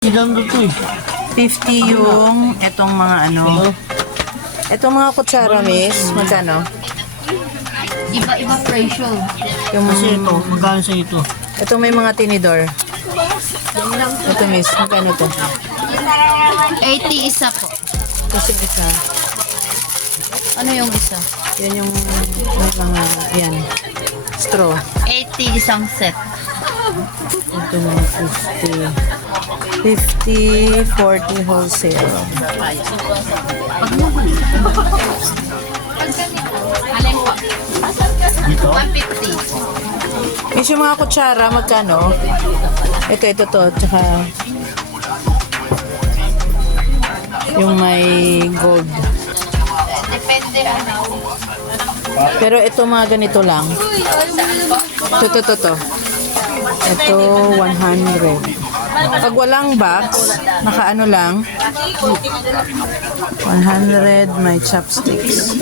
Ilan to eh? 50 yung etong mga ano. Etong mga kutsara, miss. Magkano? Iba-iba presyo. Yung Kasi ito, magkano sa ito? Ito may mga tinidor. Ito, miss. Magkano to? 80 isa po. Kasi isa. Ano yung isa? Yan yung may mga, yan. Straw. 80 isang set. Ito mga 50, 40 wholesale. Alin po? Dito? 150. Miss, yung mga kutsara, magkano? Ito to. Tsaka yung may gold. Depende ano. Pero ito mga ganito lang. To. Ito 100. Pag walang box, nakaano lang. 100 may chopsticks.